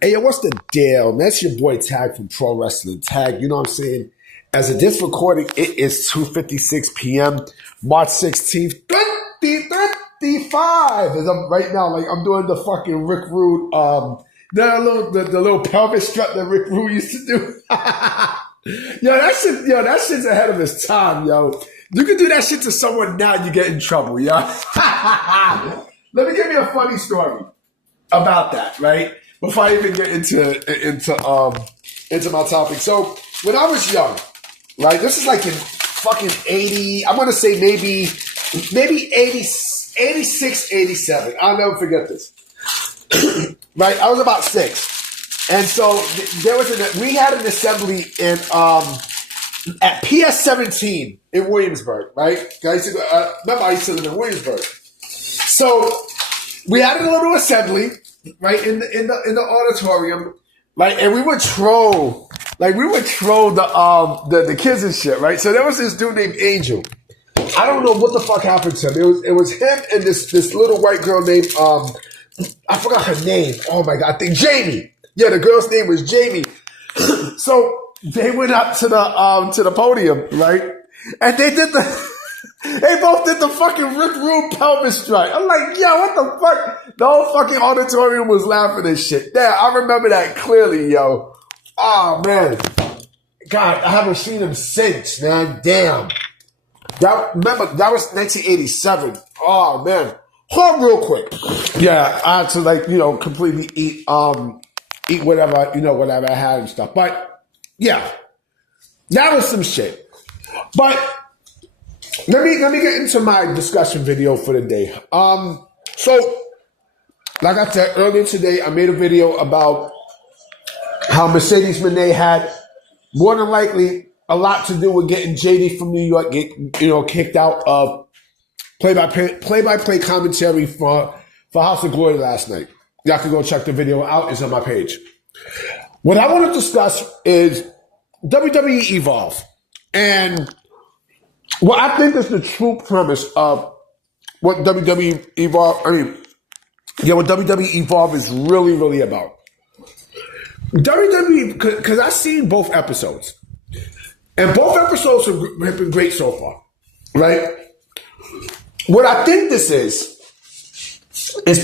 Hey, yo, what's the deal, man? It's your boy Tag from Pro Wrestling Tag. You know what I'm saying? As of this recording, it is 2:56 p.m., March 16th, 2025. As I'm right now, like I'm doing the fucking Rick Rude, the little pelvis strut that Rick Rude used to do. That shit's ahead of its time, yo. You can do that shit to someone now, you get in trouble, yo. Let me give you a funny story about that, right? Before I even get into my topic. So when I was young, right, this is like in fucking 80, I want to say maybe 86, 87. I'll never forget this. Right, I was about 6. And so we had an assembly in at PS17 in Williamsburg, right? I used to live in Williamsburg. So we had a little assembly, right, in the auditorium, right, and we would troll the kids and shit, right? So there was this dude named Angel. I don't know what the fuck happened to him. It was him and this little white girl named I forgot her name. Oh my god, I think Jamie. Yeah, the girl's name was Jamie. So they went up to the podium, right, and they both did the fucking Rick Rude pelvis strut. I'm like, yo, what the fuck? The whole fucking auditorium was laughing and shit. Yeah, I remember that clearly, yo. Oh, man. God, I haven't seen him since, man. Damn. Remember, that was 1987. Oh, man. Hold on real quick. Yeah, I had to, completely eat whatever I had and stuff. But, yeah. That was some shit. But let me get into my discussion video for the day. So, like I said earlier today, I made a video about how Mercedes Moné had more than likely a lot to do with getting JD from New York kicked out of play-by-play commentary for House of Glory last night. Y'all can go check the video out. It's on my page. What I want to discuss is WWE EVOLVE and what I think is the true premise of what WWE EVOLVE is really, really about. WWE, because I've seen both episodes, and both episodes have been great so far, right? What I think this is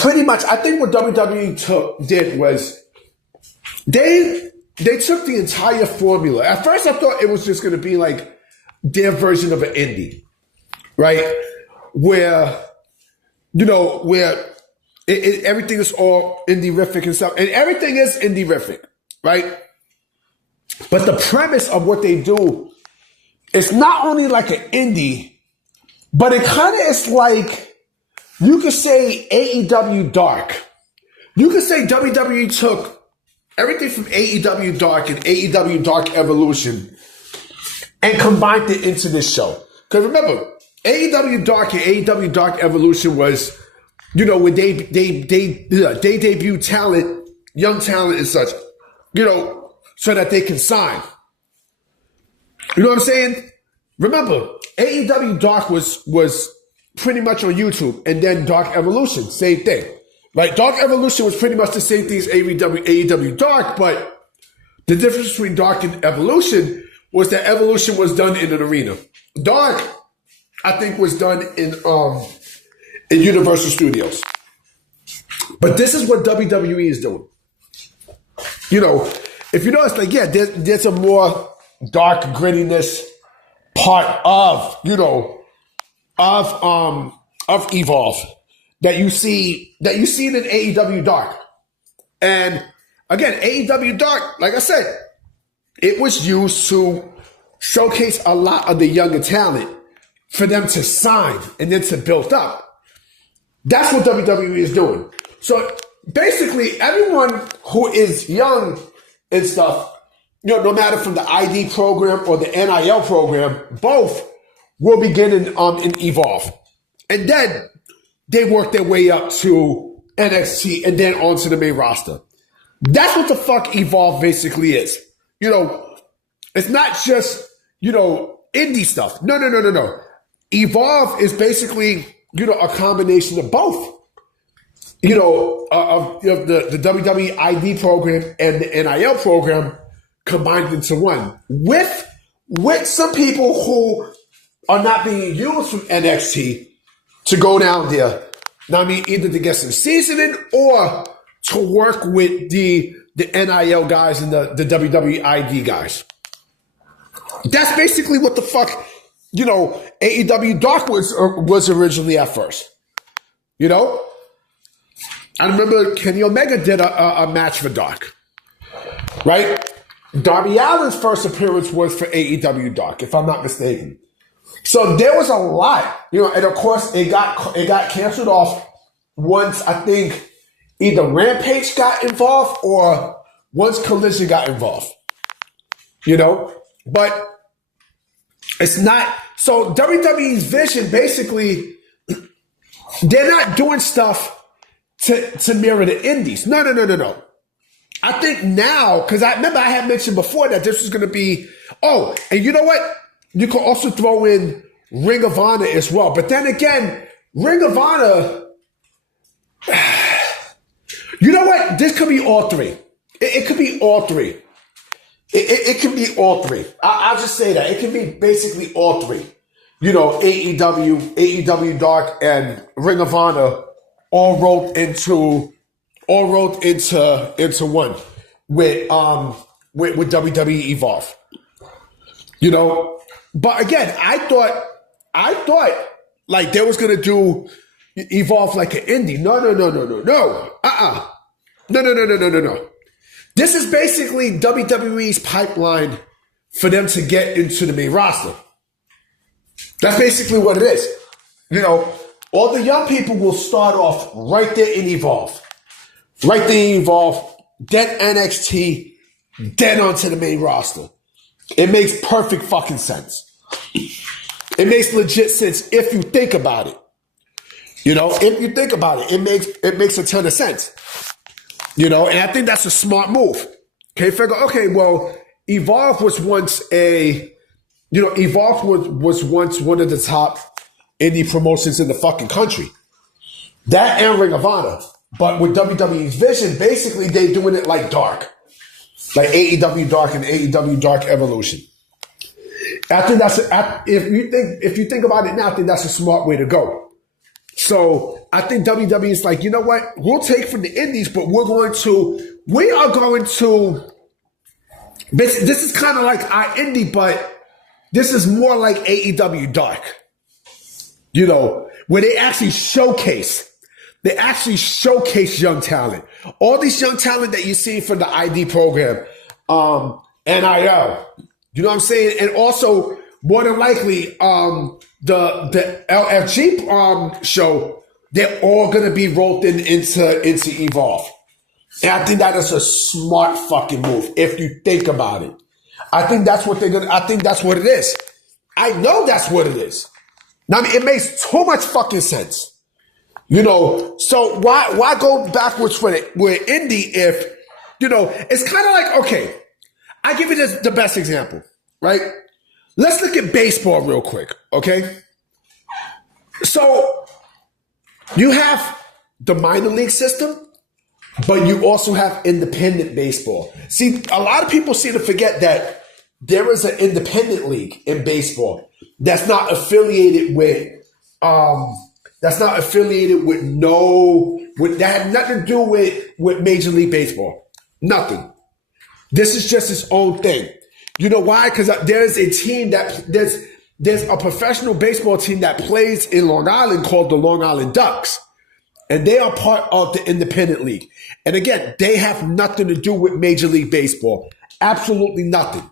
pretty much, I think what WWE did was they took the entire formula. At first, I thought it was just going to be like their version of an indie, right? Where everything is all indie-rific and stuff. And everything is indie-rific, right? But the premise of what they do is not only like an indie, but it kind of is like, you could say AEW Dark. You could say WWE took everything from AEW Dark and AEW Dark Evolution and combined it into this show. Because remember, AEW Dark and AEW Dark Evolution was, when they debut talent, young talent and such, so that they can sign. You know what I'm saying? Remember, AEW Dark was pretty much on YouTube, and then Dark Evolution, same thing. Right? Dark Evolution was pretty much the same thing as AEW Dark, but the difference between Dark and Evolution was that Evolution was done in an arena. Dark, I think, was done in Universal Studios. But this is what WWE is doing. If you notice, there's a more dark grittiness part of Evolve that you see in AEW Dark. And again, AEW Dark, like I said, it was used to showcase a lot of the younger talent for them to sign and then to build up. That's what WWE is doing. So basically, everyone who is young and stuff, no matter from the ID program or the NIL program, both will begin in Evolve. And then they work their way up to NXT and then onto the main roster. That's what the fuck Evolve basically is. It's not just, indie stuff. No. Evolve is basically, a combination of both. the WWE ID program and the NIL program combined into one with some people who are not being used from NXT to go down there. Now, I mean, either to get some seasoning or to work with the NIL guys and the WWE ID guys. That's basically what the fuck, AEW Dark was originally at first. I remember Kenny Omega did a match for Dark, right? Darby Allin's first appearance was for AEW Dark, if I'm not mistaken. So there was a lot, and of course it got canceled off once I think either Rampage got involved or once Collision got involved. But it's not. So WWE's vision, basically, they're not doing stuff to mirror the indies. No. I think now, because I remember I had mentioned before that this was going to be, and you know what? You can also throw in Ring of Honor as well. But then again, Ring of Honor, you know what? This could be all three. It could be all three. It can be all three. I'll just say that. It can be basically all three. AEW Dark, and Ring of Honor all rolled into one with WWE EVOLVE. But again, I thought like they was gonna do Evolve like an indie. No. No. This is basically WWE's pipeline for them to get into the main roster. That's basically what it is. All the young people will start off right there in Evolve. Right there in Evolve, then NXT, then onto the main roster. It makes perfect fucking sense. It makes legit sense if you think about it. If you think about it, it makes a ton of sense. And I think that's a smart move. Okay, well, Evolve was once was once one of the top indie promotions in the fucking country. That and Ring of Honor. But with WWE's vision, basically they doing it like Dark. Like AEW Dark and AEW Dark Evolution. I think if you think about it now, I think that's a smart way to go. So I think WWE is like, you know what? We'll take from the indies, but we are going to, this is kind of like our indie, but this is more like AEW Dark. Where they actually showcase young talent. All these young talent that you see from the ID program, NIL. You know what I'm saying? And also, more than likely, the LFG show, they're all gonna be rolled into Evolve. And I think that is a smart fucking move if you think about it. I think that's what it is. I know that's what it is. Now, I mean, it makes too much fucking sense. So why go backwards with indie if, it's kind of like, okay, I give you the best example, right? Let's look at baseball real quick, okay? So you have the minor league system, but you also have independent baseball. See, a lot of people seem to forget that there is an independent league in baseball that's not affiliated with that had nothing to do with Major League Baseball. Nothing. This is just its own thing. You know why? Because there's a team there's a professional baseball team that plays in Long Island called the Long Island Ducks. And they are part of the independent league. And again, they have nothing to do with Major League Baseball. Absolutely nothing.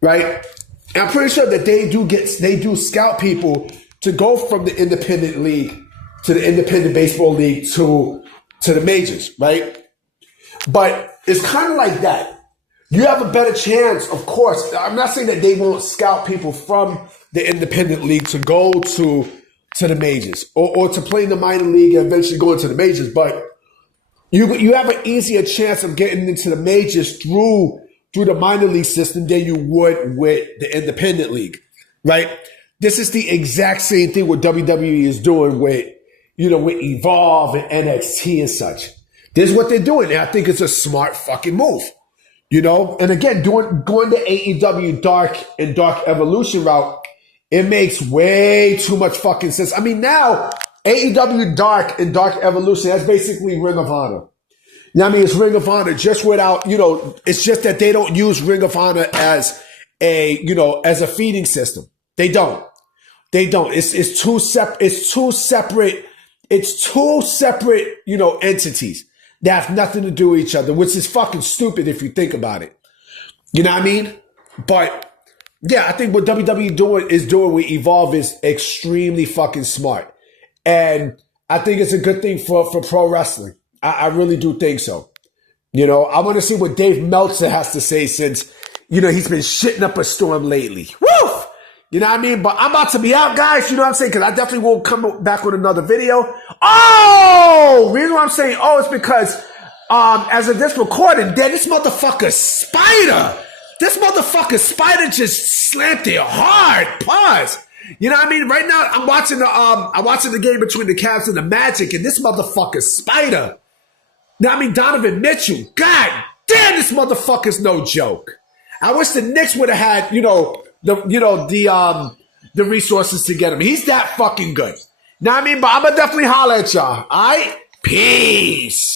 Right? And I'm pretty sure that they do scout people to go from the independent league to the independent baseball league to the majors, right? But it's kind of like that. You have a better chance, of course. I'm not saying that they won't scout people from the independent league to go to the majors or to play in the minor league and eventually go into the majors, but you have an easier chance of getting into the majors through the minor league system than you would with the independent league, right? This is the exact same thing what WWE is doing with with Evolve and NXT and such. This is what they're doing. And I think it's a smart fucking move. And again, going the AEW Dark and Dark Evolution route, it makes way too much fucking sense. I mean, now AEW Dark and Dark Evolution, that's basically Ring of Honor. It's Ring of Honor just without, it's just that they don't use Ring of Honor as as a feeding system. They don't. It's two separate entities that have nothing to do with each other, which is fucking stupid if you think about it. You know what I mean? But yeah, I think what WWE is doing with Evolve is extremely fucking smart. And I think it's a good thing for pro wrestling. I really do think so. I want to see what Dave Meltzer has to say since, he's been shitting up a storm lately. Woo! You know what I mean? But I'm about to be out, guys. You know what I'm saying? Because I definitely won't come back with another video. Oh! Reason why I'm saying it's because as of this recording, this motherfucker Spider. This motherfucker Spider just slammed it hard. Pause. You know what I mean? Right now, I'm watching the game between the Cavs and the Magic, and this motherfucker Spider. Donovan Mitchell. God damn, this motherfucker's no joke. I wish the Knicks would have had, the resources to get him. He's that fucking good. Know what I mean? But I'm gonna definitely holler at y'all. All right? Peace.